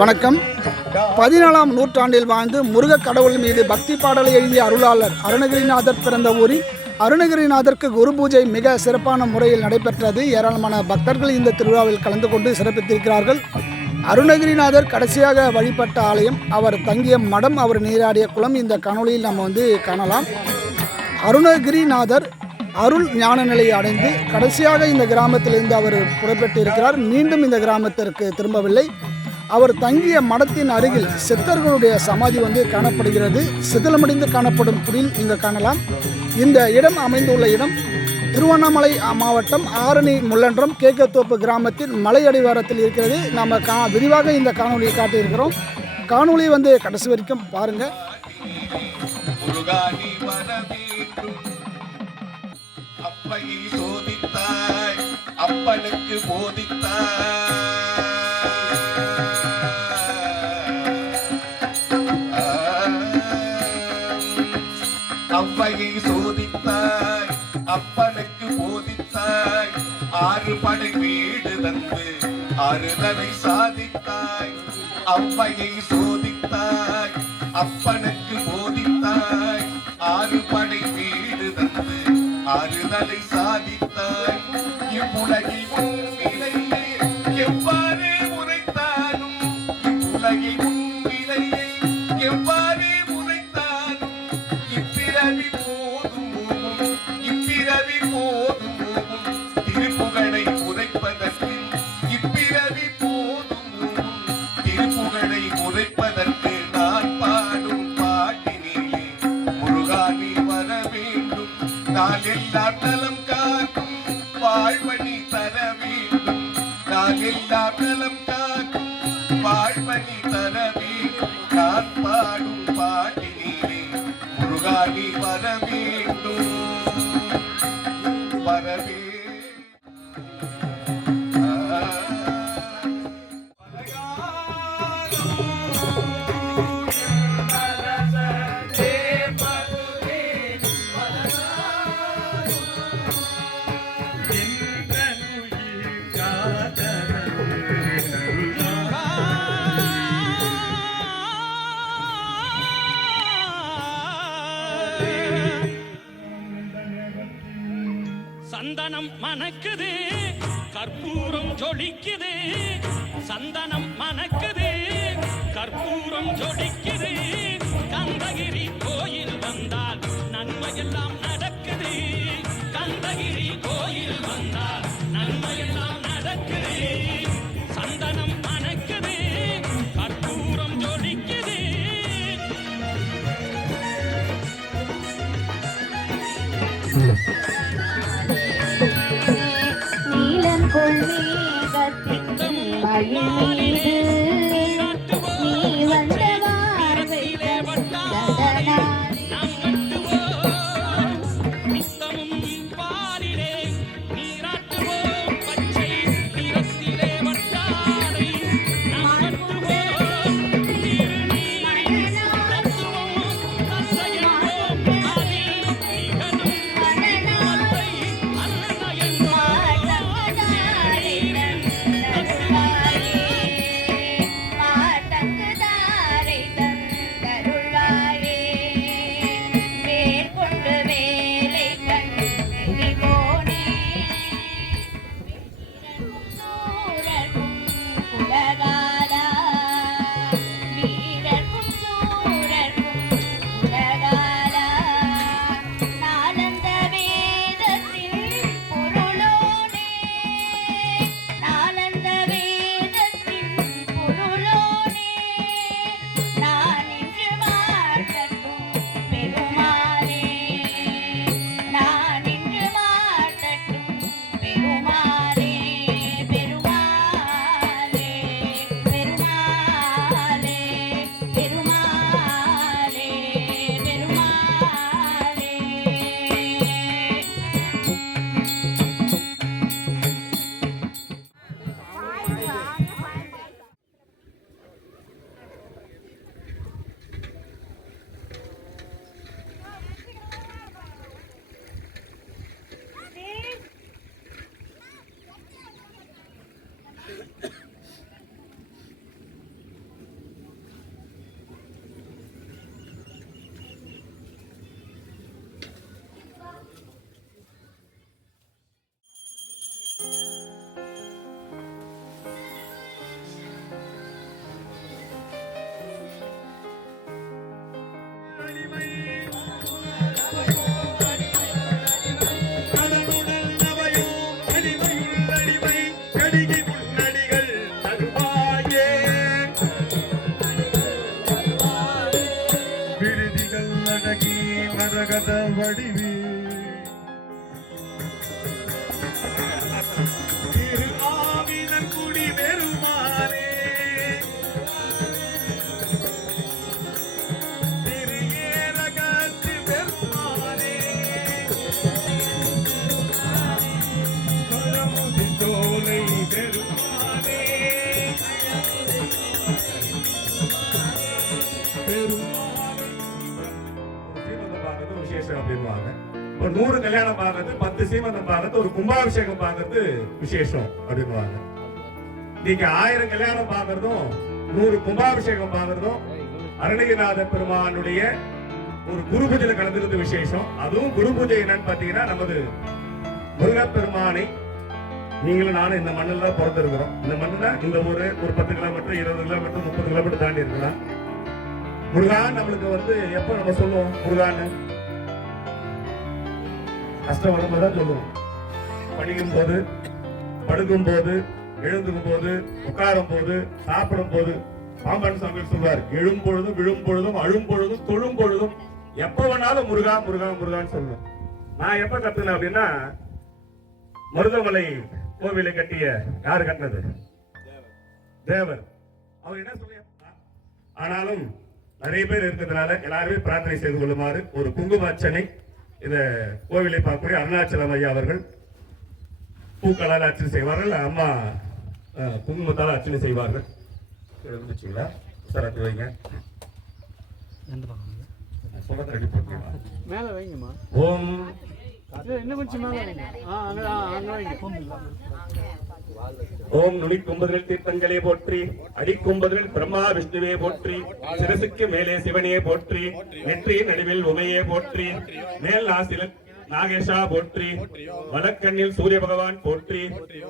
வணக்கம். 14ஆம் நூற்றாண்டில் வாழ்ந்து முருகக் கடவுள் மீது பக்தி பாடலை எழுதிய அருளாளர் அருணகிரிநாதர் பிறந்த ஊரில் அருணகிரிநாதருக்கு குரு பூஜை மிக சிறப்பான முறையில் நடைபெற்றது. ஏராளமான பக்தர்கள் இந்த திருவிழாவில் கலந்து கொண்டு சிறப்பித்திருக்கிறார்கள். அருணகிரிநாதர் கடைசியாக வழிபட்ட ஆலயம், அவர் தங்கிய மடம், அவர் நீராடிய குளம் இந்த காணொளியில் நம்ம காணலாம். அருணகிரிநாதர் அருள் ஞான நிலையை அடைந்து கடைசியாக இந்த கிராமத்திலிருந்து அவர் புறப்பட்டு இருக்கிறார். மீண்டும் இந்த கிராமத்திற்கு திரும்பவில்லை. அவர் தங்கிய மடத்தின் அருகில் சித்தர்களுடைய சமாதி காணப்படுகிறது. சிதிலமடைந்து காணப்படும் குடில் இங்கு காணலாம். இந்த இடம் அமைந்துள்ள இடம் திருவண்ணாமலை மாவட்டம் ஆரணி முள்ளன்றம் கேக்கத்தோப்பு கிராமத்தின் மலை அடிவாரத்தில் இருக்கிறது. நம்ம விரிவாக இந்த காணொலியை காட்டியிருக்கிறோம். காணொலி கடைசி வரைக்கும் பாருங்க. அப்பனுக்கு போதித்தாய் அவ்வையை சோதித்தாய், அப்பனுக்கு போதித்தாய், 6 படை வீடு தந்து அறுதலை சாதித்தாய். அவ்வையை சோதித்தாய், அப்பனுக்கு போதித்தாய், 6 படை வீடு தந்து அறுதலை சாதித்தாய். இவ்வுலகில் உன் நிலையை எவ்வாறு உரைத்தாலும், இவ்வுலகில் உன் நிலையை எவ்வாறு உரைத்தாலும், இப்பிறவி போதும் இப்பிறவி போதும் திருப்புகழை உரைப்பதற்கு, இப்பிறவி போதும் திருப்புகழை உரைப்பதற்கு நான் பாடும் பாட்டினிலே முருகா நீ வர வேண்டும். நான் எல்லாம் நலம் காக்கும் வாழ்வழி தர வேண்டும். நான் எல்லாம் நலம் காக்கும் வாழ்வழி தர வேண்டும். நான் பாடும் பாட்டினிலே முருகா நீ வர வேண்டும், வர வேண்டும். சந்தனம் மணக்குது, கற்பூரம் ஜொலிக்குது. சந்தனம் மணக்குது, கற்பூரம் ஜொலிக்குது. கந்தகிரி கோயில் வந்தால் நன்மையெல்லாம் நடக்குது. கந்தகிரி கோயில் வந்தால் நன்மையெல்லாம் நடக்குது. சந்தனம் மணக்குது, கற்பூரம் ஜொலிக்குது. நீலன் கொள்வீகத்தின் மயிலீது நீ வந்த வார்த்தையிலே வடிவே திரு ஆவினன் குடி பெருமானே திரு ஏரகத்து பெருமானே கலமுதி சோலை பெருமானே விசேஷம் அப்படின்வாங்க. ஒரு 100 கல்யாணம் பார்க்கறது, 10 சீமந்தம் பார்க்கறது, ஒரு கும்பாபிஷேகம் பார்க்கறது விசேஷம் அப்படின்வாங்க. நீங்க 1000 கல்யாணம் பார்க்கறதும் 100 கும்பாபிஷேகம் பார்க்கறதும் அருணகிரிநாத பெருமானுடைய ஒரு குரு பூஜையில கலந்துக்கிறது விசேஷம். அதுவும் குரு பூஜை என்னன்னு பாத்தீங்கன்னா, நமது முருகப்பெருமானை நீங்களும் நானும் இந்த மண்ணில் தான் பிறந்திருக்கிறோம். இந்த மண்ணுல இந்த ஊரு ஒரு 10 கிலோமீட்டர் 20 கிலோமீட்டர் 30 கிலோமீட்டர் தாண்டி இருக்கலாம். முருகான் நம்மளுக்கு எப்ப நம்ம சொல்லுவோம் முருகான்னு? கஷ்டம் வரும்போது தான் சொல்லுவோம். படிக்கும் போது, படுக்கும் போது, எழுந்துக்கும் போது, உட்காரும் போது, சாப்பிடும் போது. பாம்பன் சாமி சொல்வார், எழும் பொழுதும் விழும் பொழுதும் அழும் பொழுதும் தொழும் பொழுதும் எப்ப வேணாலும் முருகா முருகா முருகான்னு சொல்லுவேன். நான் எப்ப கத்துனேன் அப்படின்னா, மருதமலை கோவிலை கட்டிய யாரு கட்டினது? தேவர். அவர் என்ன சொல்ல, ஆனாலும் நிறைய பேர் இருக்கிறதுனால எல்லாருமே பிரார்த்தனை செய்து கொள்ளுமாறு ஒரு குங்கும அர்ச்சனை இந்த கோவிலை பார்க்கக்கூடிய அருணாச்சலம் ஐயா அவர்கள் பூக்களால் அர்ச்சனை செய்வார்கள். அம்மா குங்குமத்தால் அர்ச்சனை செய்வார்கள். சார் அது வைங்க, சொல்றது ரெடி பண்ணுங்க. மேல வைங்கம்மா. ஓம் இன்னும் கொஞ்சம் மேல வைங்க. அங்க வைங்க. ஓம் நுனி கும்பதில் தீர்த்தங்களே போற்றி, அடி கும்பதில் பிரம்மா விஷ்ணுவே போற்றி, சிரசுக்கு மேலே சிவனே போற்றி, நெற்றியின் நடுவில் உமையே போற்றி, மேல் நாசில நாகேஷா போற்றி, வலக்கண்ணில் சூரிய பகவான் போற்றி,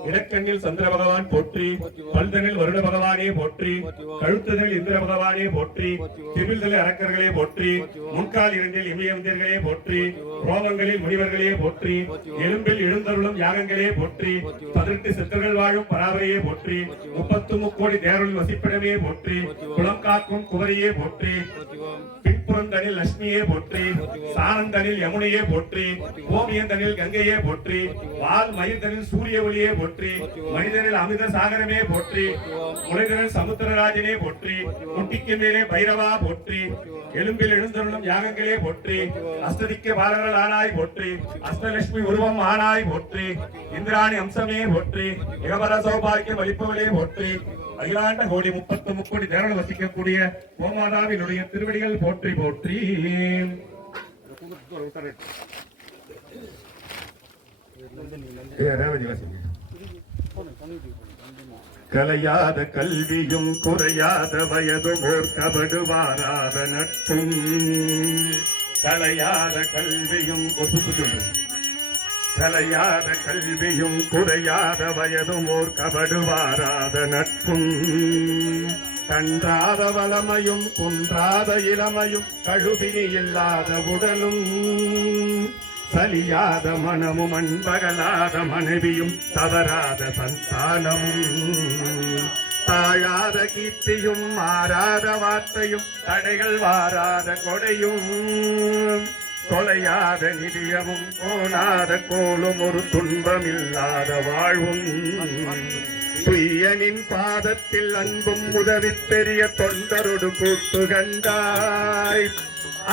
இடக்கண்ணில் சந்திர பகவான் போற்றி, பல்தனில் வருட பகவானே போற்றி, கழுத்துதல் இந்திர பகவானே போற்றி, திமிழ்தல் அரக்கர்களே போற்றி, முன்கால் இரண்டில் இமயவந்தியர்களே போற்றி, ரோமங்களில் முனிவர்களே போற்றி, எலும்பில் எழுந்தருளும் யாகங்களே போற்றி, 18 சித்தர்கள் வாழும் பராவரையே போற்றி, 33 தேவர்கள் வசிப்பிடமே போற்றி, குளம் காக்கும் குமரியே போற்றி, பின்புறந்தனில் லட்சுமியே போற்றி, சாரந்தனில் யமுனையே போற்றி, கோமியந்தனில் கங்கையே போற்றி, வால் மயிர்தனில் சூரிய ஒளியே போற்றி, மனிதனில் அமிர்த சாகரமே போற்றி, முளைதனில் சமுத்திரராஜனே போற்றி, முட்டிக்கு மேலே பைரவா போற்றி, எலும்பில் எழுந்தருளும் யாகங்களே போற்றி, அஷ்டதிக்க பாலகர்கள் ஆனாய் போற்றி, அஷ்டலட்சுமி உருவம் ஆனாய் போற்றி, இந்திராணி அம்சமே போற்றி, இகபர சௌபாகியம் அளிப்பவளே போற்றி, அகிலாண்ட கோடி 33 கோடி தேவர்கள் வசிக்கக்கூடிய கோமாதாவினுடைய திருவடிகள் போற்றி போற்றி. கலையாத கல்வியும் குறையாத வயதும் ஓர் கபடு வாராத நட்பும், கலையாத கல்வியும் கலையாத கல்வியும் குறையாத வயதும் ஓர் கபடு வாராத நட்பும், கன்றாத வளமையும் குன்றாத இளமையும் கழுவினி இல்லாத உடலும், சலியாத மனமும் அன்பகலாத மனைவியும் தவறாத சந்தானமும், தாழாத கீர்த்தியும் மாறாத வார்த்தையும் தடைகள் வாராத கொடையும், தொலையாத நிதியமும் கோணாத கோலும் ஒரு துன்பமில்லாத வாழ்வும், துய்யனின் பாதத்தில் அன்பும் உதவி பெரிய தொண்டரொடு கூட்டு கண்டாய்,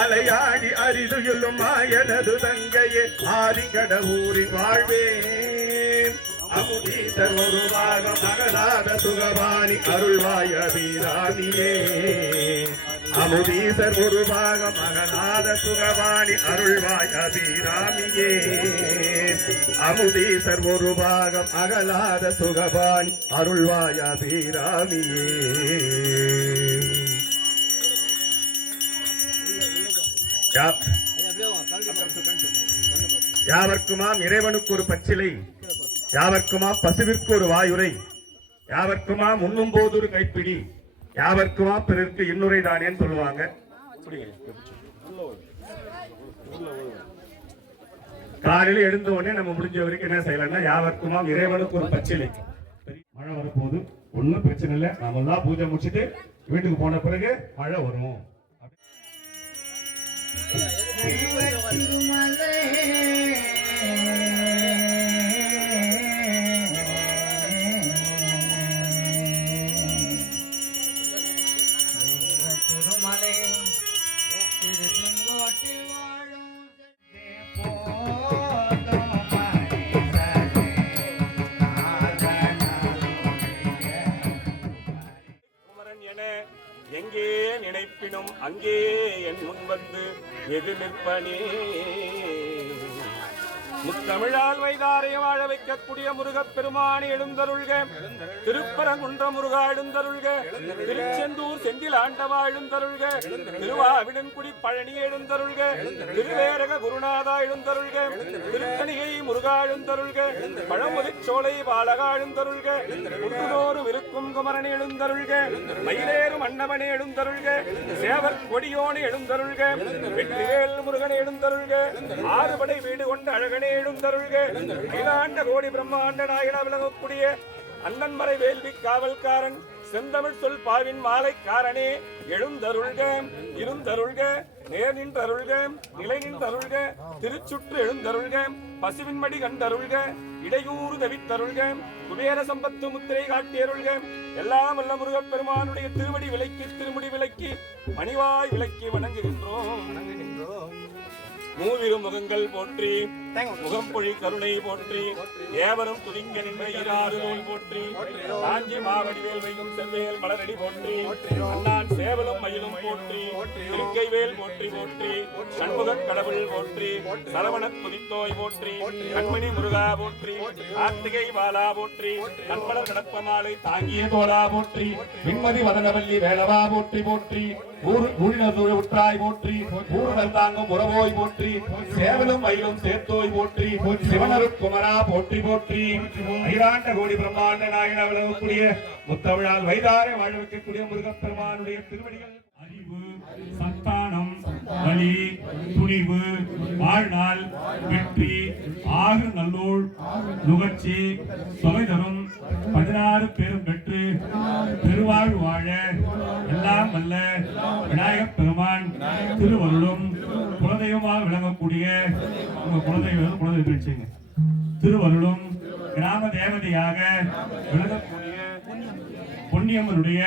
அலையாடி அரிதுயிலும் மாயனது தங்கையே ஆரிகட ஊரின் வாழ்வே, அமுதீசர் ஒருவாக மகளாத சுகவாணி அருள்வாய வீராணியே, அமுதீசர் ஒருவாக மகளாத சுகவாணி அருள்வாய வீராணியே, அமுதீசர் ஒருவாக மகளாத சுகவாணி அருள்வாய வீராணியே. யாவர்க்குமாம் இறைவனுக்கு ஒரு பச்சிலை யாவர்க்குமா பசுவிற்கு ஒரு வாயுரை, யாவர்க்குமா முன்னும் போது ஒரு கைப்பிடி, யாவர்க்குமா பிறருக்கு இன்னுரை தானேன்னு சொல்லுவாங்க. காலையில எழுந்த உடனே நம்ம முடிஞ்ச வரைக்கும் என்ன செய்யலாம்னா, யாவர்க்குமா இறைவனுக்கு ஒரு பச்சிலை. மழை வரப்போகுது, ஒன்னும் பிரச்சனை இல்லை. நாம தான் பூஜை முடிச்சுட்டு வீட்டுக்கு போன பிறகு மழை வரும். எங்கே நினைப்பினும் அங்கே என் முன் வந்து எது நிற்பனே. முத்தமிழால் வைதாரை வாழ வைக்கக்கூடிய முருகப் பெருமானி எழுந்தருள்க. திருப்பரங்குன்ற முருகா எழுந்தருள்க. திருச்செந்தூர் செந்தில் ஆண்டவா எழுந்தருள்க. திருவாவிடன்குடி பழனி எழுந்தருள்க. திருவேரக குருநாதா எழுந்தருள்க. திருத்தணிகை முருகா எழுந்தருள்க. பழமுதிர்ச்சோலை பாலகா எழுந்தருள்க. குன்றோறும் இருக்கும் குமரன் எழுந்தருள்க. மயிலேறும் அன்னவனே எழுந்தருள்க. சேவர் கொடியோனே எழுந்தருள்க. வெற்றிவேல் முருகன் எழுந்தருள்க. ஆறுபடை வீடு கொண்ட அழகனே எழுந்தருள்க. அகிலாண்ட கோடி பிரம்மாண்ட நாயகனா விளங்கக்கூடிய அண்ணன்மறை வேள்வி காவல்காரன் செந்தமிழ் சொல் பாவின் மாலைக்காரனே எழுந்தருள்க. இருந்தருள்க. நேர் நின்றருள்க. நிலை நின்றருள்க. திருச்சுற்று எழுந்தருள்க. பசுவின் மடி கண்டருள்க. இடையூறு தவித்தருள்க. குபேர சம்பத்து முத்திரை காட்டியருள்க. எல்லாம் வல்ல முருகப் பெருமானுடைய திருவடி விலக்கி திருமுடி விலக்கி மணிவாய் விலக்கி வணங்குகின்றோம். மூவிரு முகங்கள் போற்றி, முகம்பொழி கருணை போற்றி, ஏவரும் துதிங்க நின்ற இராறு நூல் போற்றி, காஞ்சி மாவடிவேல் வைகும் செவ்வேல் மலரடி போற்றி, அண்ணான் சேவலும் மயிலும் போற்றி, திருக்கைவேல் போற்றி போற்றி, சண்முகக் கடவுள் போற்றி, சரவணத் துதித்தோய் போற்றி, கண்மணி முருகா போற்றி, கார்த்திகை பாலா போற்றி, கண்மலர் கடப்ப மாலை தாங்கிய தோளா போற்றி, விண்மதி வதனவல்லி வேளவா போற்றி போற்றி, ஊழினர் உற்றாய் போற்றி, ஊருடல் தாங்கும் உறவோய் போற்றி, சேவலும் மயிலும் சேர்த்தோய் போற்றி, சிவனருட் குமரா போற்றி போற்றி, அகிலாண்ட கோடி பிரம்மாண்ட நாயகனா விளங்கக்கூடிய முத்தமிழால் வைதாரை வாழ வைக்கக்கூடிய முருகப் பெருமானுடைய திருவடிகள். அறிவு, சந்தானம், வலி, துணிவு, வாழ்நாள், வெற்றி, ஆகு நல்லூர், நுகர்ச்சி, தொகை தரும் 16 பேரும் பெற்று பெருவாழ் வாழ எல்லாம் வல்ல விநாயகப் பெருமான் திருவருளும் குலதெய்வமாக விளங்கக்கூடிய உங்க குலதெய்வம் பேச்சுங்க திருவருளும் கிராம தேவதையாக விளங்கக்கூடிய பொன்னியம்மனுடைய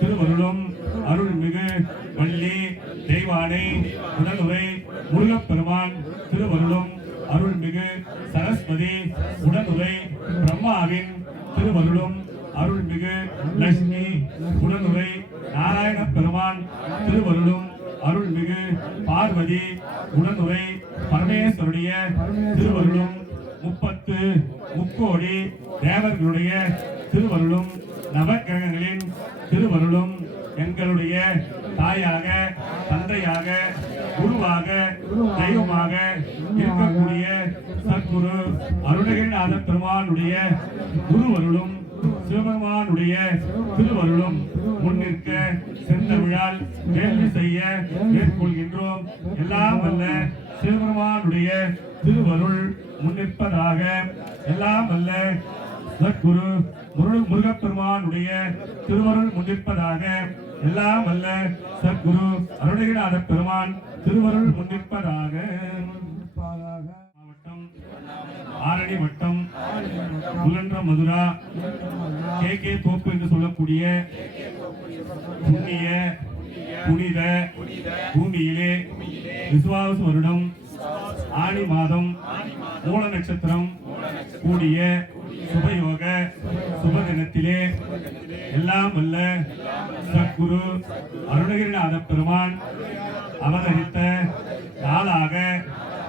திருவருளும் அருள்மிகு வள்ளி தெய்வானை உடனுரை முருகப்பெருமான் திருவருளும் அருள்மிகு சரஸ்வதி உடனுரை பிரம்மாவின் திருவருளும் அருள்மிகு லட்சுமி உடனுரை நாராயண பெருமான் திருவருளும் அருள்மிகு பார்வதி உடனுரை பரமேஸ்வருடைய திருவருளும் 30 தேவர்களுடைய திருவருளும் நவக்கிரகங்களின் திருவருளும் எங்களுடைய தாயாக தந்தையாக குருவாக தெய்வமாக இருக்கக்கூடிய சத்குரு அருணகிரிநாத பெருமானுடைய குருவருளும் சிவபெருமானுடைய திருவருளும் முன்னிற்க செந்தமிழால் வேள்வி செய்ய மேற்கொள்கின்றோம். எல்லாம் வல்ல சிவபெருமானுடைய திருவருள் முன்னிற்பதாக எல்லாம் வல்ல சத்குரு முருகப்பெருமானுடைய திருவருள் முன்னிற்பதாக எல்லாம் வல்ல சத்குரு அருணகிரிநாத பெருமான் திருவருள் முன்னிற்பதாக. மாவட்டம் ஆரணி வட்டம் புலன்ற மதுரா கே தோப்பு என்று சொல்லக்கூடிய புண்ணிய புனித பூமியிலே விசுவாச வருடம் ஆனி மாதம் மூல நட்சத்திரம் கூடிய சுபயோக சுப தினத்திலே எல்லாம் வல்ல சத்குரு அருணகிரிநாத பெருமான் அவதரித்த நாளாக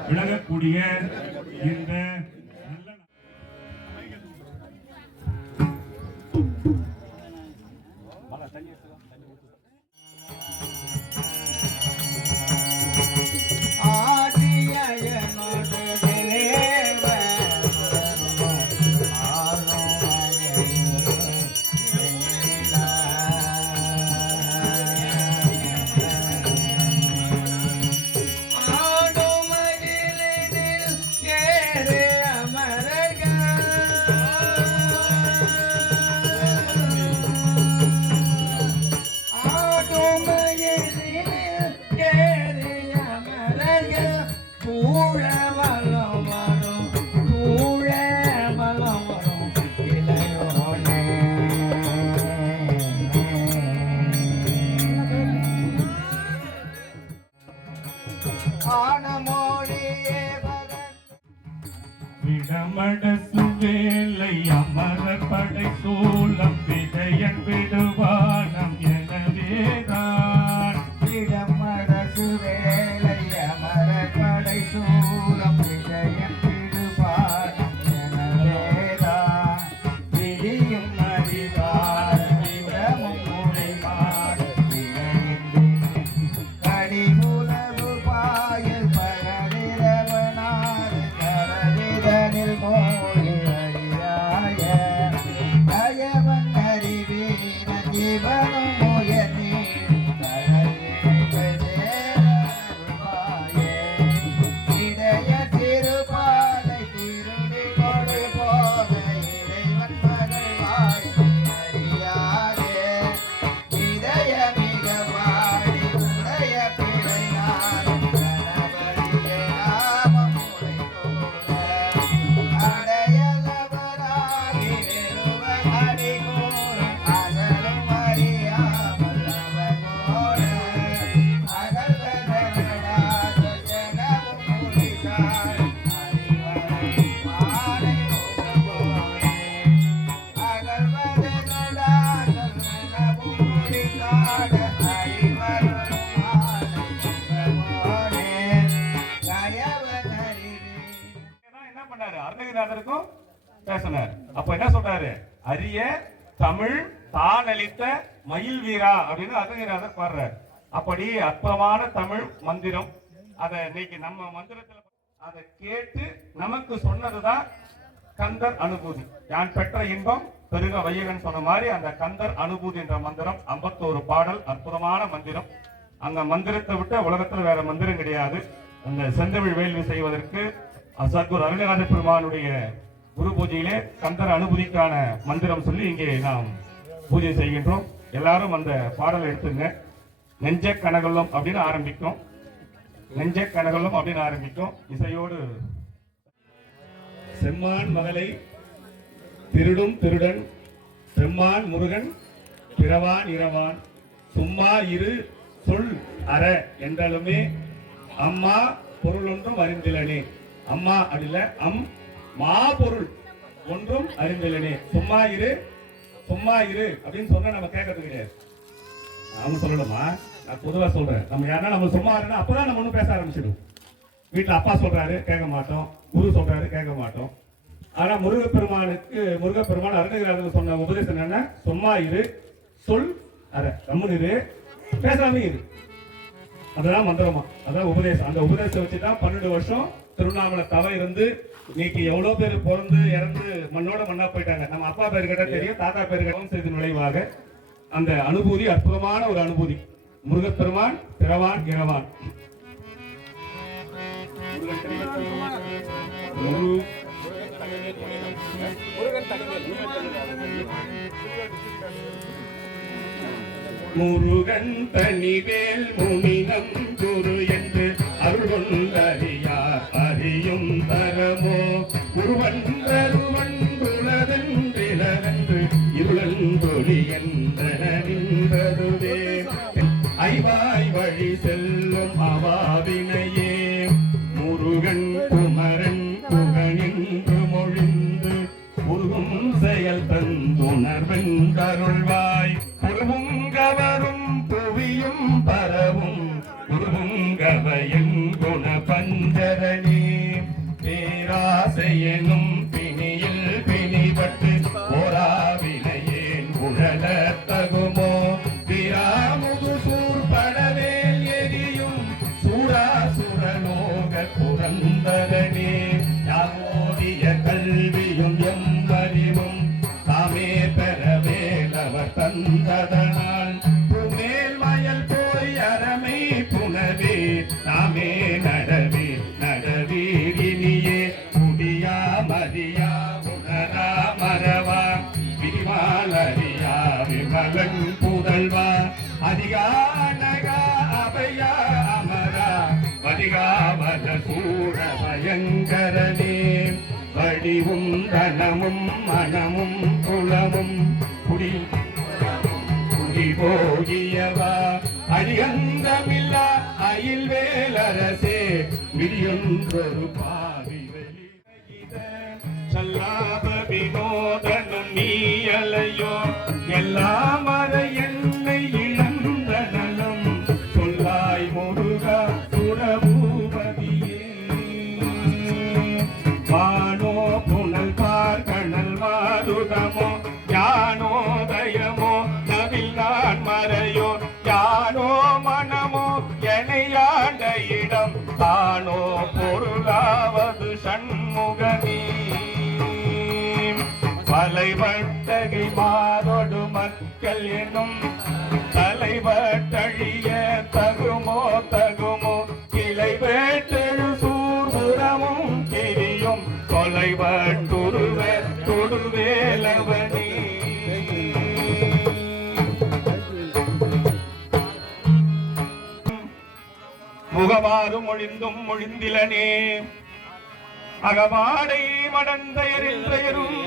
விளங்கக்கூடிய இந்த நல்ல அமரப்படை சூலம் விஜயன் விடுவானம் எனவேதான் இடமரசு வேலை அமரப்படை சூலம் விஜயம் விடுவார் எனவேதான் விடியும் அறிவார் விவரமும் உடைவார் கடிமுலவு பாயல் பகலிரவனார் கரவிதனில் மோழி அறியாய அயவன் அறிவீன ஜீவனும் உயர்நீ இடைய திருப்பாலை திருடி கொடு போக இறைவன் மகிழ்வாய் அறியாதே இதய மிக வாடி உடைய பிழை நாளும் கணவரியே நாமம் உரை கூற அடையலவராகி நிறுவ அடி கூறும் அகலும் அறியாமல் அவனோட அகல்வதனடாத ஜனமும் புரிசார் அறிவரும் மாலை போகவே அகல்வதனடாத ஜனமும் புரிசார் அறிவரும் மாலை போகவே கயவன் அறிவே என்ன பண்ணாரு? அருணகிரிநாதருக்கும் பேசினார். அப்ப என்ன சொல்றாரு? அரிய தமிழ் தானளித்த மயில் வீரா அப்படின்னு அருணகிரிநாதர் பாடுறார். அப்படி அற்புதமான தமிழ் மந்திரம். அதை இன்னைக்கு நம்ம மந்திரத்துல அதை கேட்டு நமக்கு சொன்னதுதான் கந்தர் அனுபூதி. யான் பெற்ற இன்பம் பெருக வையகன் சொன்ன மாதிரி அந்த கந்தர் அனுபூதி என்ற மந்திரம் 51 பாடல், அற்புதமான மந்திரம். அந்த மந்திரத்தை விட்டு உலகத்துல வேற மந்திரம் கிடையாது. அந்த செந்தமிழ் வேள்வி செய்வதற்கு சத்குரு அருணகிரிநாத பெருமானுடைய குரு பூஜையிலே கந்தர் அனுபூதிக்கான மந்திரம் சொல்லி இங்கே நாம் பூஜை செய்கின்றோம். எல்லாரும் அந்த பாடலை எடுத்துங்க. நெஞ்ச கனகல்லம் அப்படின்னு ஆரம்பிக்கும். நெஞ்ச கனகல்லம் அப்படின்னு ஆரம்பிக்கும். இசையோடு செம்மான் மகளை திருடும் திருடன் செம்மான் முருகன் பிறவான் இரவான் சும்மா இரு சொல் அற என்றாலுமே அம்மா பொருள் ஒன்றும் அறிந்திலனே. அம்மா அப்படில்ல, மா பொருள் ஒன்றும் அறிந்திலனே. சும்மா இரு அப்படின்னு சொன்னா நம்ம கேட்கறது கிடையாது. அவங்க சொல்லணுமா? நான் பொதுவா சொல்றேன். நம்ம யாரா நம்ம சும்மா இருந்தா அப்பதான் நம்ம ஒன்றும் பேச ஆரம்பிச்சிடும். வீட்டுல அப்பா சொல்றாரு கேட்க மாட்டோம், குரு சொல்றாரு கேட்க மாட்டோம். ஆனா முருகப்பெருமான் அருணகிரிநாதர் சொன்ன உபதேசம் என்னன்னா, சும்மா இரு சொல் அற, கம்முன்னு இரு, பேசாம இரு. அதுதான் மந்திரமா, அதான் உபதேசம். அந்த உபதேசம் வச்சுதான் 12 வருஷம் திருவண்ணாமலை தவம் இருந்து இன்னைக்கு எவ்வளவு பேர் பிறந்து இறந்து மண்ணோட மண்ணா போயிட்டாங்க. நம்ம அப்பா பேர் கேட்டா தெரியும், தாத்தா பேர் கேட்டாலும் செய்து நுழைவாக அந்த அனுபூதி அற்புதமான ஒரு அனுபூதி. முருகப்பெருமான் பிறவான் இரவான். முருகன் தனிவேல் முனினம் குரு என்று அருள்கொண்டறியார் அறியும் தரமோ உருவன்றருவன்றுலவென்றிலவென்று இருளன்றொழி என்றதுவே ஐவாய் வழி செல்லும் அவாவினையே முருகன் குமரன் புகனின்று மொழிந்து முருகும் செயல் தந்துணர்வென் கருள்வாய் புருவுங்கவரும் புவியும் பரவும் புருவுங்கவையன் குண பஞ்சரணி பேராசையெனும் பிணியில் பிணிபட்டு போராவினையேன் உழல தகுமோ விராமுது சூர்படவேல் எரியும் சூராசுரலோக புரந்தரணி யாவோதிய கல்வியும் எம்மறிவும் தாமே பெறவேலவர் தந்ததனால் புமேல் வயல் போய் அறமை புனவே நாமே நடவே நடவீரினியே முடியா மதியா உணரா மரவா விரிவாலறியா விமலன் புதல்வா அதிகானகா அபயா அமரா வதிகாவத சூழ பயங்கரனே வடிவும் தனமும் மனமும் குலமும் குடி போகியவா அடியந்தமில்லா அயில் வேலரசே விரியொன்றொரு பாவி வெளி சல்லாப வினோதனும் நீ அலையோ எல்லாம் வர என்னை இழந்த நலம் சொல்லாய் முருகா சுரபூபதியே வானோ புனல் பார் கணல் மாருதமோ ஞானோதயமோ நவில் நான் மறையோ யானோ மனமோ எனையாண்ட இடம் தானோ பொருளாவது சண்முகனே வலைவட்டகை மாதொடு மக்கள் எனும் தலைவட்டழிய தகுமோ தகுமோ கிளை வேட்டெழு சூர்புறமும் கிரியும் தொலைவட்டுருவ தொடுவேலவனே முகவாரும் மொழிந்தும் மொழிந்திலனே அகவாடை மடந்தையரும்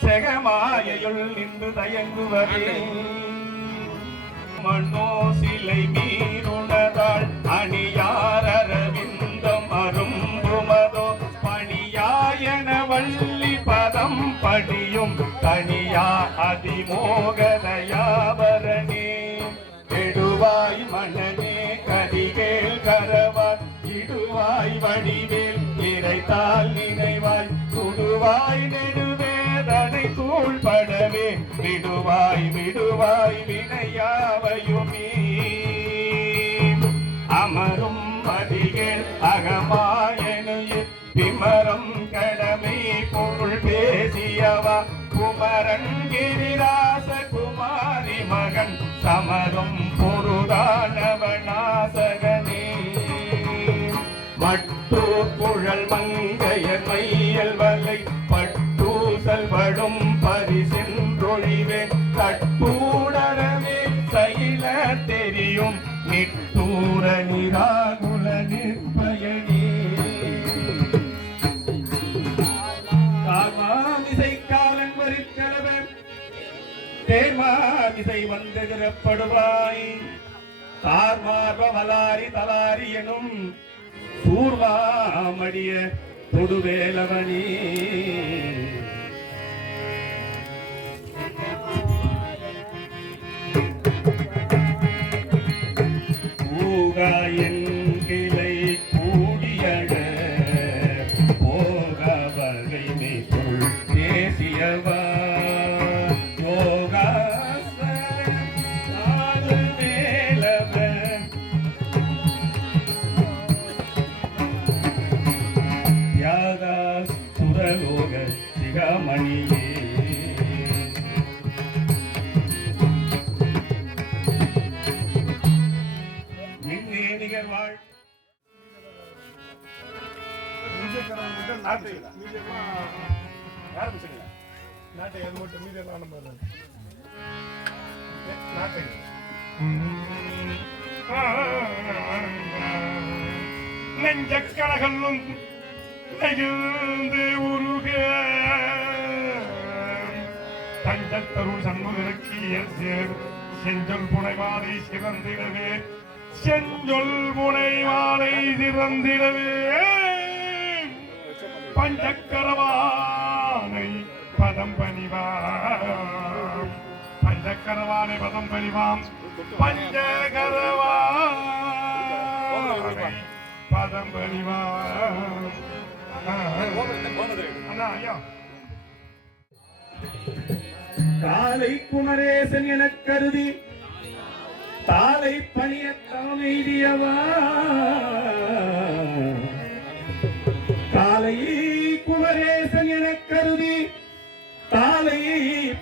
செகமாயையுள் நின்று தயங்குவதே மண்ணோ சிலை மீறுணதாள் அணியாரவிந்தம் அரும்புமதோ பணியாயன வள்ளி பதம் படியும் தனியா அதிமோகதயாவரணே கெடுவாய் மணனே கதிகேல் கரவாய் இடுவாய் வடிவேல் இறைத்தால் நினைவாய் சுடுவாய் நெடுவேதனை தூள்படவே விடுவாய் விடுவாய் வினையாவையுமே அமரும் மதிகள் அகமாயனுயே விமரம் கடமை பொருள் பேசியவா குமரன் கிரிராச குமாரி மகன் சமரும் பொருதானவனாசகனே மட்டு குழல் மங்கையர் மையல் வலை பட்டூசல் படும் பரிசென்றொழிவேன் கட்டூடரவே சைல தெரியும் நிட்டூர நிராகுல நிற்பயனே காமாமிசை காலன் வருக்கலவன் தேர்மாமிசை வந்து திறப்படுவாய் தார்மார்வ வலாரி தலாரி எனும் சூர்வாமடிய தொடுவேலவனே பூகாயன் கிளை கூடியட போக வகை மேற்கொள் தேசியவா சுரலோக சிகாமணியே மின்னே நிகழ்வாழ் நாட்டை அது மட்டும் மீதெல்லாம் நம்ம நாட்டை நெஞ்சக்கடகல்லும் நெகிழ்ந்து உருக தஞ்சத்தருள் சண்முகனுக்கிய செஞ்சொல் புனைவாரை சிறந்திடவே செஞ்சொல் புனைவாரை சிறந்திடவே பஞ்சக்கரவானை பதம் பணிவாம் பஞ்சக்கரவானை பதம் பணிவாம் பஞ்சகரவானை பதம் பணிவாம் அண்ணா ஐயா காலை குமரேசன் எனக் கருதி தாலை பணிய தாமெய்தியவா காலை குமரேசன் எனக் கருதி தாலை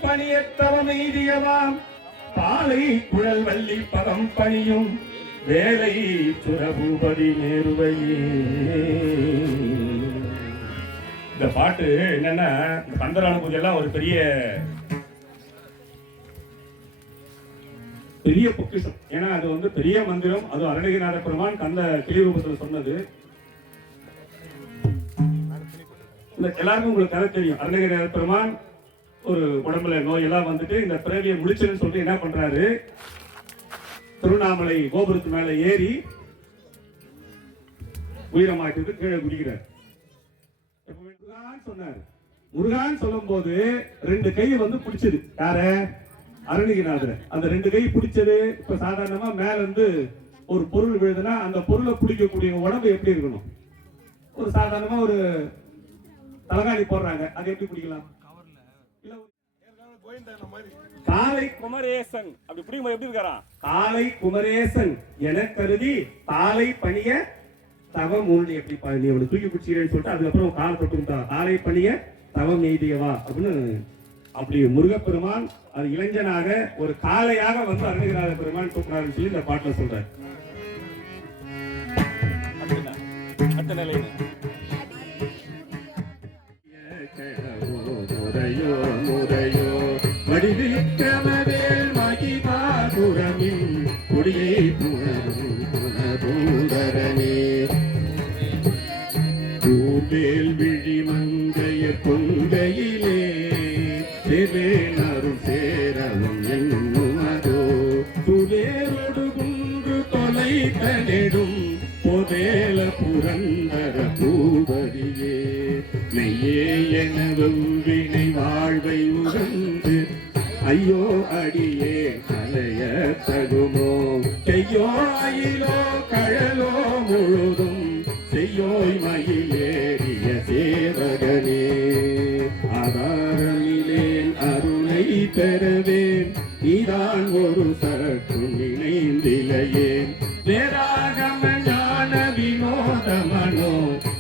பணிய தவமெய்தியவா பாலை குழல் வள்ளி பதம் பணியும் வேலை சுரபூபதி நேருவையே. இந்த பாட்டு என்னன்னா கந்தரான பூஜை எல்லாம் ஒரு பெரிய பொக்கிஷம். ஏன்னா அது வந்து பெரிய மந்திரம். அது அருணகிரிநாத பெருமான் கந்த கிளிரூபத்தில் சொன்னது. எல்லாருக்கும் உங்களுக்கு கதை தெரியும். அருணகிரிநாத பெருமான் ஒரு உடம்புல நோயெல்லாம் வந்துட்டு இந்த பிறவியை முடிச்சுன்னு சொல்லிட்டு என்ன பண்றாரு, திருவண்ணாமலை கோபுரத்து மேல ஏறி உயிரமாக்கிட்டு கீழே குடிக்கிறார் சொன்னார். முருகான்னு சொல்லும் போது 2 கை வந்து பிடிச்சது யார அருணகிரிநாதர். அந்த 2 கை பிடிச்சது. இப்ப சாதாரணமா மேல இருந்து ஒரு பொருள் விழுதுன்னா அந்த பொருளை பிடிக்கக்கூடிய உடம்பு எப்படி இருக்கணும்? ஒரு சாதாரணமா ஒரு தலகாணி போடுறாங்க, அது எப்படி பிடிக்கலாம்? காலை குமரேசன் அப்படி பிடிக்கும் எப்படி இருக்காராம்? காலை குமரேசன் என கருதி காலை பணிய தவம் மூழ்கி எப்படி நீ அவனை தூக்கி பிடிச்சிக்கிறேன்னு சொல்லிட்டு அதுக்கப்புறம் காலை தொட்டு காலை பணிய தவம் எய்தியவா அப்படின்னு அப்படி முருகப்பெருமான் அது இளைஞனாக ஒரு காளையாக வந்து அருணகிரிநாத பெருமான் தூக்குறாருன்னு சொல்லி இந்த பாட்டுல சொல்றாரு. முறையோ முறையோ வடிவிக்கமவேல் மகிமாபுரமின் கொடியை புணரும் புனதூதரனே பூவேல் விழி மங்கைய கொங்கையிலே செவேனரும் சேரவும் என்னுமதோ துவேரொடு குன்று தொலை கனெடும் பொதேல புரந்தர பூபதியே மெய்யே எனவும் வினை வாழ்வை உகந்து ஐயோ அடியே கலைய தகுமோ செய்யோ அயிலோ கழலோ முழுதும் செய்யோய் மயிலேறிய சேவகனே ஆதாரமிலேன் அருளை பெறவேன் நீதான் ஒரு சற்றும் இணைந்திலையேன் வேதாகம ஞான வினோத மனோ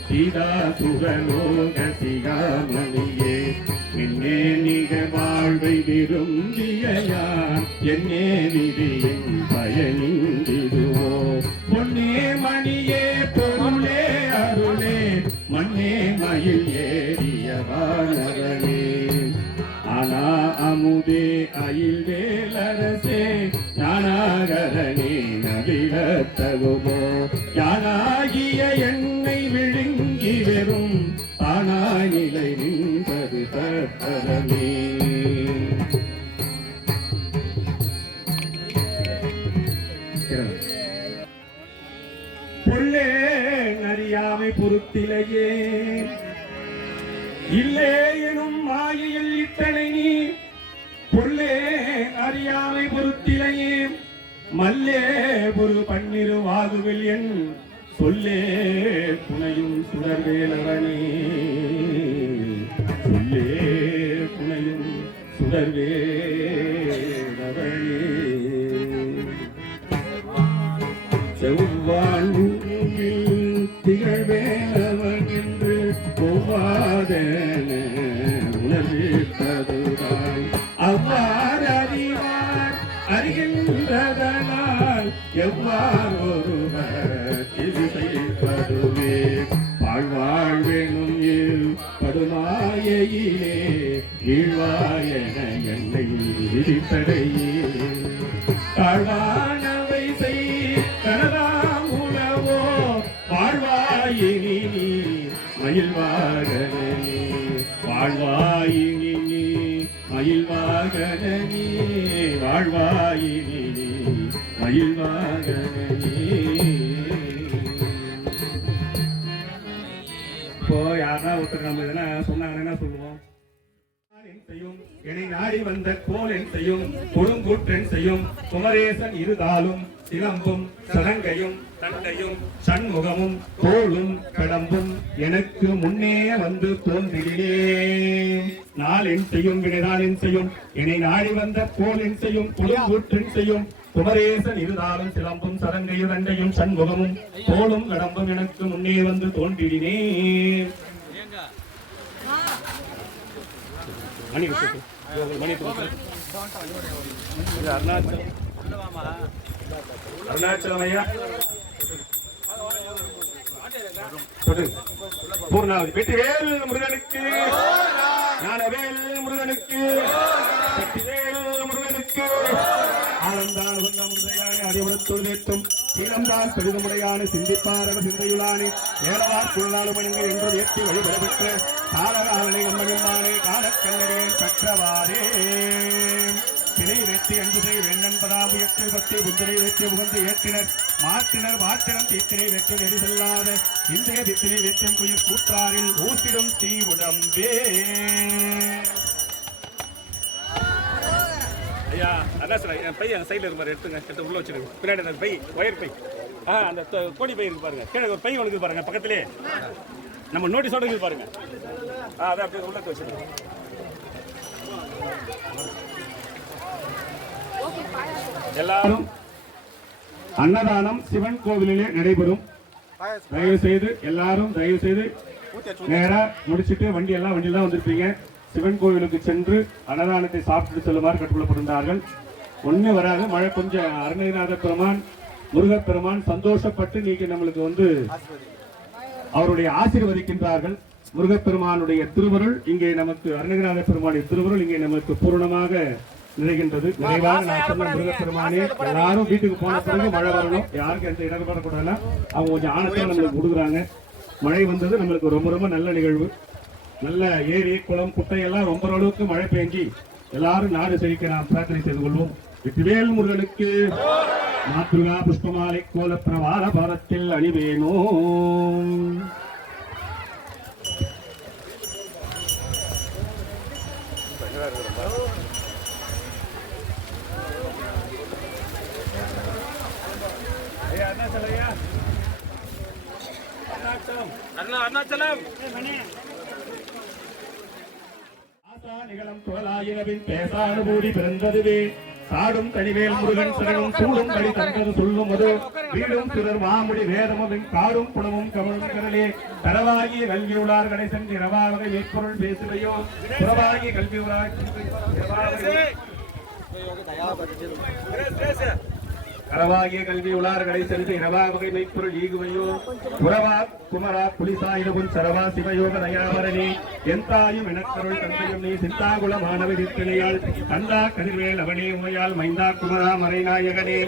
சீதா சுகலோக சிகாமணியே என்னே நிக வாழ்வை விரும்பியா என்னே விதியின் பயனிந்திடுவோ பொன்னே மணியே பொருளே அருளே மண்ணே மயில் ஏறிய வானவனே ஆனா அமுதே அயில் வேலரசே ஞானாகரனே நவிலத்தகுமோ யானாகிய என்னை விழுங்கி வெறும் தானாய் நிலை நின்பது தரமே பொல்லே அறியாமை பொறுத்திலையே இல்லே எனும் மாயையில் இத்தனை நீ பொல்லே அறியாமை பொறுத்திலையே மல்லே ஒரு பன்னிரு வாதுவில் என் சொல்லே புனையும் சுடர்வேலவனே சொல்லே புனையும் சுடர்வேலவனே செவ்வாழ்வில் திகழ்வேலவன் என்று போவாதன உணர்வித்ததுதாய் அவ்வாறு அறிவார் அறிகின்றதனால் எவ்வாறு ஒருவர் இது செய்வதுவே வாழ்வாழ்வெனும் படுமாயிலே வீழ்வாயன என்னை விதிப்படையே தாழ்வானவை செய் கனதாம் உணவோ வாழ்வாயினி மயில்வாகனே வாழ்வாயினி மயில்வாகனே வாழ்வாயினி மயில்வாகனே. இப்போ யாரா ஒருத்தர் நம்ம எதனா சொன்னாங்கன்னா என்ன சொல்லுவோம்? செய்யும் என்னை நாடி வந்த கோல் என் செய்யும் கொடுங்கூற்றன் செய்யும் குமரேசன் இருதாலும் சிலம்பும் சலங்கையும் தண்டையும் சண்முகமும் தோளும் கடம்பும் எனக்கு முன்னே வந்து தோன்றினே நாள் என் செய்யும் வினைதான் என் செய்யும் என்னை நாடி வந்த கோல் என் செய்யும் கொடுங்கூற்றன் செய்யும் குமரேசன் இருதாலும் சிலம்பும் சலங்கையும் தண்டையும் சண்முகமும் தோளும் கடம்பும் எனக்கு முன்னே வந்து தோன்றினே. அருணாச்சலமையா பூர்ணாவதி வெற்றிவேல் முருகனுக்கு ஞானவேல் முருகனுக்கு வெற்றிவேல் முருகனுக்கு ஆனந்தான் முருகையான அறிவுறுத்தும் சீனம்தான் பெரிதுமுறையான சிந்திப்பாரவ சிந்தையுளானே ஏலவார் குழலாளுமணிகள் என்று ஏற்றி வழிபடப்பெற்ற காலகாலனை அம்மனிமானே காலக்கண்ணரே கற்றவாரே திரையினை வெற்றி அன்புதை வெண்ணன் பதாமுயத்தில் பற்றி புந்தரை வெற்றி புகந்து ஏற்றினர் மாற்றினர் வாற்றினம் தீத்திரை வெற்றி நெறி செல்லாத இந்திய தித்திரை வெற்றும் புயல் கூற்றாரில் ஊசிடும் தீ உடம்பே. ஐயா அதான் சார் என் பை அந்த சைடில் இருப்பாரு, எடுத்து உள்ள வச்சிருங்க. பின்னாடி அந்த பை ஒயர் பை அந்த கோடி பை இருக்கு பாருங்க. கீழே ஒரு பை ஒன்று பாருங்க பக்கத்திலே நம்ம நோட்டீஸோட இருக்குது பாருங்க. அதான் அப்படியே உள்ள வச்சிருக்கோம். எல்லாரும் அன்னதானம் சிவன் கோவிலிலே நடைபெறும். தயவு செய்து எல்லாரும் தயவு செய்து நேரா முடிச்சுட்டு வண்டியில் தான் வந்திருப்பீங்க. சிவன் கோவிலுக்கு சென்று அன்னதானத்தை சாப்பிட்டு செல்லுமாறு கட்டுக்கொள்ளப்படுகிறார்கள். ஒண்ணு வராது, மழை கொஞ்சம் அருணகிரிநாத பெருமான் முருகப்பெருமான் சந்தோஷப்பட்டு நீங்க நம்மளுக்கு அவருடைய ஆசீர்வதிக்கின்றார்கள். முருகப்பெருமானுடைய திருவருள் இங்கே நமக்கு, அருணகிரிநாத பெருமானுடைய திருவருள் இங்கே நமக்கு பூரணமாக நிறைகின்றது. நிறைவாக நான் சொன்ன முருகப்பெருமானே, எல்லாரும் வீட்டுக்கு போன பிறகு மழை வரணும், யாருக்கு எந்த இடர்பாடக்கூடாது. அவங்க கொஞ்சம் ஆனத்தில் நம்மளுக்கு கொடுக்குறாங்க. மழை வந்தது நம்மளுக்கு ரொம்ப ரொம்ப நல்ல நிகழ்வு. நல்ல ஏரி குளம் குட்டையெல்லாம் ரொம்ப அளவுக்கு மழை பெஞ்சி எல்லாரும் நாடு செழிக்க நாம் பிரார்த்தனை செய்து கொள்வோம். வெற்றிவேல் முருகனுக்கு மாத்ருகா புஷ்பமாலை கோல பிரவார பாரத்தில் அணிவேனோ. அருணாச்சலம் நிகழும் தோலாயிரவின் பேசானுபூதி பிறந்ததுவே சாடும் தனிவேல் முருகன் சரணம் சூடும் கடி தந்தது சொல்லும் அது வீடும் பிறர் மாமுடி வேதமும் காடும் குணமும் கமலும் கரலே தரவாகிய கல்வியுளார் கடைசன் இரவாவகை மேற்பொருள் பேசுவையோ புறவாகிய கல்வியுளார் கரவாகிய கல்வி உலார்களை சென்று இரவா வகை மெய்ப்பொருள் ஈகுவையோ புறவா குமரா புலிசாயிரவும் சரவா சிவயோக தயாபரணி எந்தாயும் எனக்கருள் தந்தையும் நீ சிந்தாகுல மாணவரித்தனையால் கந்தா கதிர்வேல் அவனே உமையால் மைந்தா குமரா மறைநாயகனே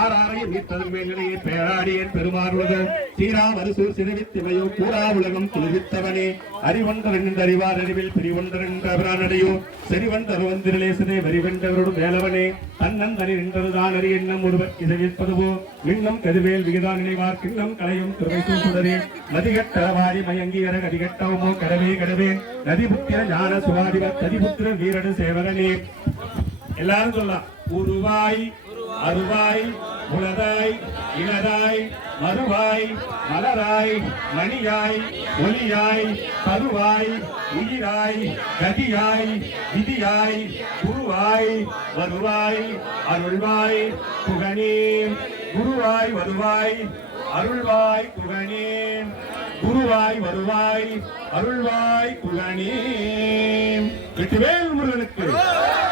ஆறாரையும் நீத்ததன் மேல்நிலையை பேராடியேன் பெருமாறுவது சீரா வருசூர் சிறுவித்திமையோ கூறா உலகம் குளிர்வித்தவனே அறிவொன்றன் அறிவார் அறிவில் பிரிவொன்றென்றவரானடையோ செறிவந்தருவந்திரலேசனே வரிவென்றவரோடு வேலவனே தன்னன் தனி நின்றதுதான் அறி எண்ணம் ஒருவர் இசைப்பதுவோ இன்னும் கதிர்வேல் விகிதா நினைவார் கிண்ணம் கலையும் துறை சூசுடரே நதிகட்டவாரி மயங்கியர கதிகட்டவமோ கடவே கடவே நதிபுத்திர ஞான சுவாதிவர் கதிபுத்திர வீரடு சேவகனே. எல்லாரும் சொல்லலாம். உருவாய் அருவாய் உலதாய் இளதாய் மறுவாய் மலராய் மணியாய் ஒலியாய் கருவாய் உயிராய் கதியாய் விதியாய் குருவாய் வருவாய் அருள்வாய் புகனே. குருவாய் வருவாய் அருள்வாய் புகனே. குருவாய் வருவாய் அருள்வாய் புகனே. வெற்றிவேல் முருகனுக்கு,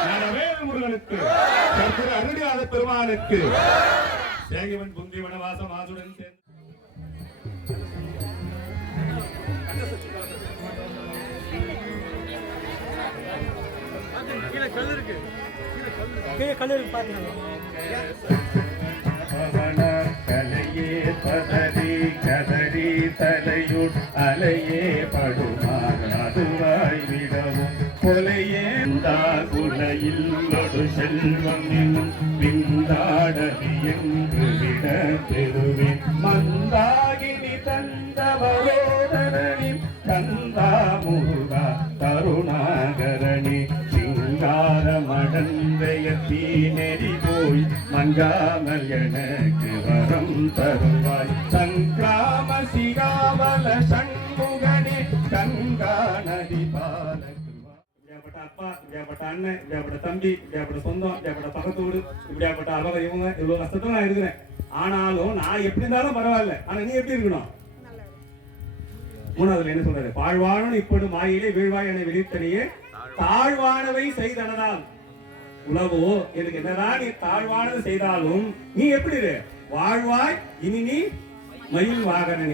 ஞானவேல் முருகனுக்கு, சர்க்குரு அருணகிரிநாத பெருமானுக்கு, சேகவன் புந்தி வனவாசம் ஆசுடன் கீழே கல் இருக்கு, கீழே கல் இருக்கு பாருங்க. கலையே பதறி கதறி தலையுட் அலையே படுமாறு அதுவாய் விடவும் கொலையேந்தா குலையில் நடு செல்வம் என்னும் பிந்தாடவி என்று விட பெறுவேன் மந்தாகினி தந்தவரோதரணி கந்தா முருகா கருணாகரணி சிங்கார மடந்தைய தீநெறி போய் மங்காமல் எனக்கு வரம் தருவாய் சங்கிராம சிகாவல சண்முகனே கங்கா நதி பாலகுவா. இப்படியாப்பட்ட அப்பா, இப்படியாப்பட்ட அண்ணன், இப்படியாப்பட்ட தம்பி, இப்படியாப்பட்ட சொந்தம், இப்படியாப்பட்ட பக்கத்தோடு, இப்படியாப்பட்ட அவங்க இவங்க இவ்வளவு கஷ்டத்துல நான் இருக்கிறேன். ஆனாலும் நான் எப்படி இருந்தாலும் பரவாயில்ல, ஆனா நீ எப்படி இருக்கணும்? மூணாவதுல என்ன சொல்றாரு? பாழ்வானன் இப்போது மாயிலே வீழ்வாய் என விழித்தனையே தாழ்வானவை செய்தனால் உலகோ எனக்கு என்னதான் நீ தாழ்வானது செய்தாலும் நீ எப்படி வாழ்வாய் இனி நீ மயில் வாகனே.